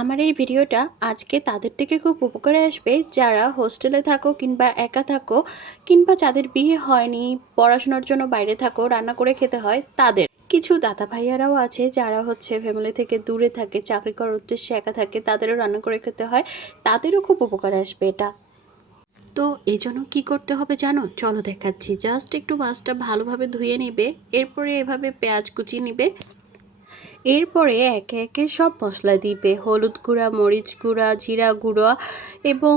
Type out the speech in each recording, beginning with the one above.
আমার এই ভিডিওটা আজকে তাদের থেকে খুব উপকারে আসবে যারা হোস্টেলে থাকো কিংবা একা থাকো কিংবা যাদের বিয়ে হয়নি, পড়াশোনার জন্য বাইরে থাকো, রান্না করে খেতে হয় তাদের। কিছু দাদা ভাইয়ারাও আছে যারা ফ্যামিলি থেকে দূরে থাকে, চাকরি করার উদ্দেশ্যে একা থাকে, তাদেরও রান্না করে খেতে হয়, তাদেরও খুব উপকারে আসবে এটা। তো এই জন্য কী করতে হবে জানো, চলো দেখাচ্ছি। জাস্ট একটু মাছটা ভালোভাবে ধুয়ে নেবে, এরপরে এভাবে পেঁয়াজ কুচি নিবে, এরপরে একে একে সব মশলা দিবে। হলুদ গুঁড়া, মরিচ গুঁড়া, জিরা গুঁড়া এবং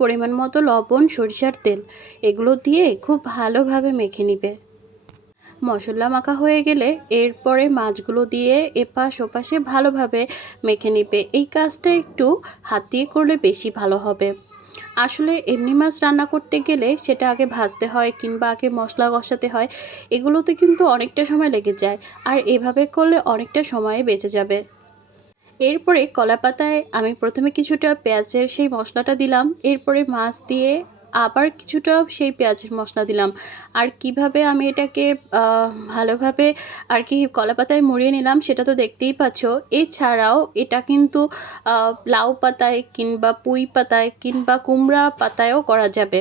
পরিমাণ মতো লবণ, সরিষার তেল, এগুলো দিয়ে খুব ভালোভাবে মেখে নিবে। মশলা মাখা হয়ে গেলে এরপরে মাছগুলো দিয়ে এপাশ ওপাশে ভালোভাবে মেখে নিবে। এই কাজটা একটু হাত দিয়ে করলে বেশি ভালো হবে। আসলে এমনি মাছ রান্না করতে গেলে সেটা আগে ভাজতে হয় কিংবা আগে মশলা কষাতে হয়, এগুলোতে কিন্তু অনেকটা সময় লেগে যায়। আর এভাবে করলে অনেকটা সময় বেঁচে যাবে। এরপরে কলাপাতায় আমি প্রথমে কিছুটা পেঁয়াজের সেই মশলাটা দিলাম, এরপরে মাছ দিয়ে আবার কিছুটা সেই পেঁয়াজের মশলা দিলাম। আর কিভাবে আমি এটাকে ভালোভাবে কলাপাতায় মুড়িয়ে নিলাম সেটা তো দেখতেই পাচ্ছ। এছাড়াও এটা কিন্তু লাউ পাতায় কিংবা পুঁই পাতায় কিংবা কুমড়া পাতায়ও করা যাবে।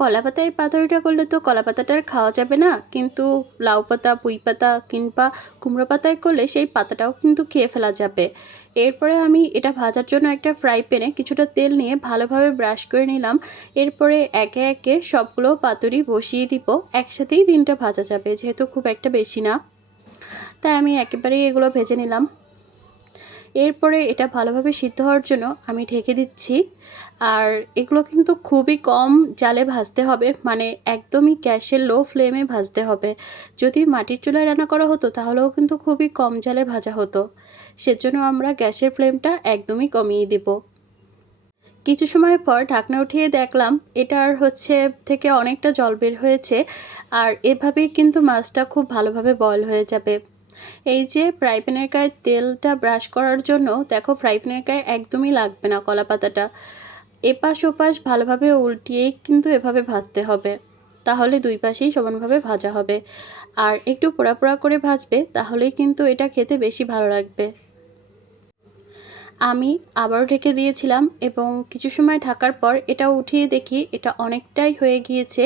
কলা পাতায় পাতুরিটা করলে তো কলা পাতাটা আর খাওয়া যাবে না, কিন্তু লাউ পাতা, পুঁই পাতা কিংবা কুমড়ো পাতায় করলে সেই পাতাটাও কিন্তু খেয়ে ফেলা যাবে। এরপরে আমি এটা ভাজার জন্য একটা ফ্রাই প্যানে কিছুটা তেল নিয়ে ভালোভাবে ব্রাশ করে নিলাম। এরপরে একে একে সবগুলো পাতুরি বসিয়ে দিব। একসাথেই 3টা ভাজা যাবে, যেহেতু খুব একটা বেশি না, তাই আমি একেবারেই এগুলো ভেজে নিলাম। এরপরে এটা ভালোভাবে সিদ্ধ হওয়ার জন্য আমি ঢেকে দিচ্ছি। আর এগুলো কিন্তু খুবই কম জালে ভাজতে হবে, মানে একদমই গ্যাসের লো ফ্লেমে ভাজতে হবে। যদি মাটির চুলায় রান্না করা হতো তাহলেও কিন্তু খুবই কম জালে ভাজা হতো, সেজন্য আমরা গ্যাসের ফ্লেমটা একদমই কমিয়ে দেব। কিছু সময় পর ঢাকনা উঠিয়ে দেখলাম এটার থেকে অনেকটা জল বের হয়েছে। আর এভাবেই কিন্তু মাছটা খুব ভালোভাবে বয়েল হয়ে যাবে। এই যে ফ্রাই প্যানের গায়ে তেলটা ব্রাশ করার জন্য দেখো, ফ্রাই প্যানের গায়ে একদমই লাগবে না কলা পাতাটা। এপাশ ওপাশ ভালোভাবে উল্টিয়েই কিন্তু এভাবে ভাজতে হবে, তাহলে দুই পাশেই সমানভাবে ভাজা হবে। আর একটু পোড়া পোড়া করে ভাজবে, তাহলেই কিন্তু এটা খেতে বেশি ভালো লাগবে। আমি আবারও ঢেকে দিয়েছিলাম এবং কিছু সময় ঢাকার পর এটা উঠিয়ে দেখি এটা অনেকটাই হয়ে গিয়েছে।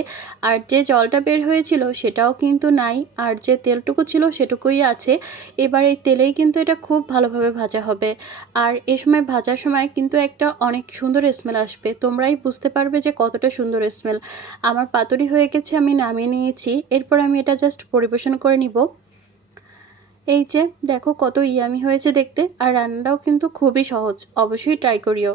আর যে জলটা বের হয়েছিল সেটাও কিন্তু নাই, আর যে তেলটুকু ছিল সেটুকুই আছে। এবার এই তেলেই কিন্তু এটা খুব ভালোভাবে ভাজা হবে। আর এ সময় ভাজার সময় কিন্তু একটা অনেক সুন্দর স্মেল আসবে, তোমরাই বুঝতে পারবে যে কতটা সুন্দর স্মেল। আমার পাতুরি হয়ে গেছে, আমি নামিয়ে নিয়েছি। এরপর আমি এটা জাস্ট পরিবেশন করে নিব। এই যে দেখো কত ইয়ামি হয়েছে দেখতে, আর রান্নাটাও কিন্তু খুবই সহজ, অবশ্যই ট্রাই করিও।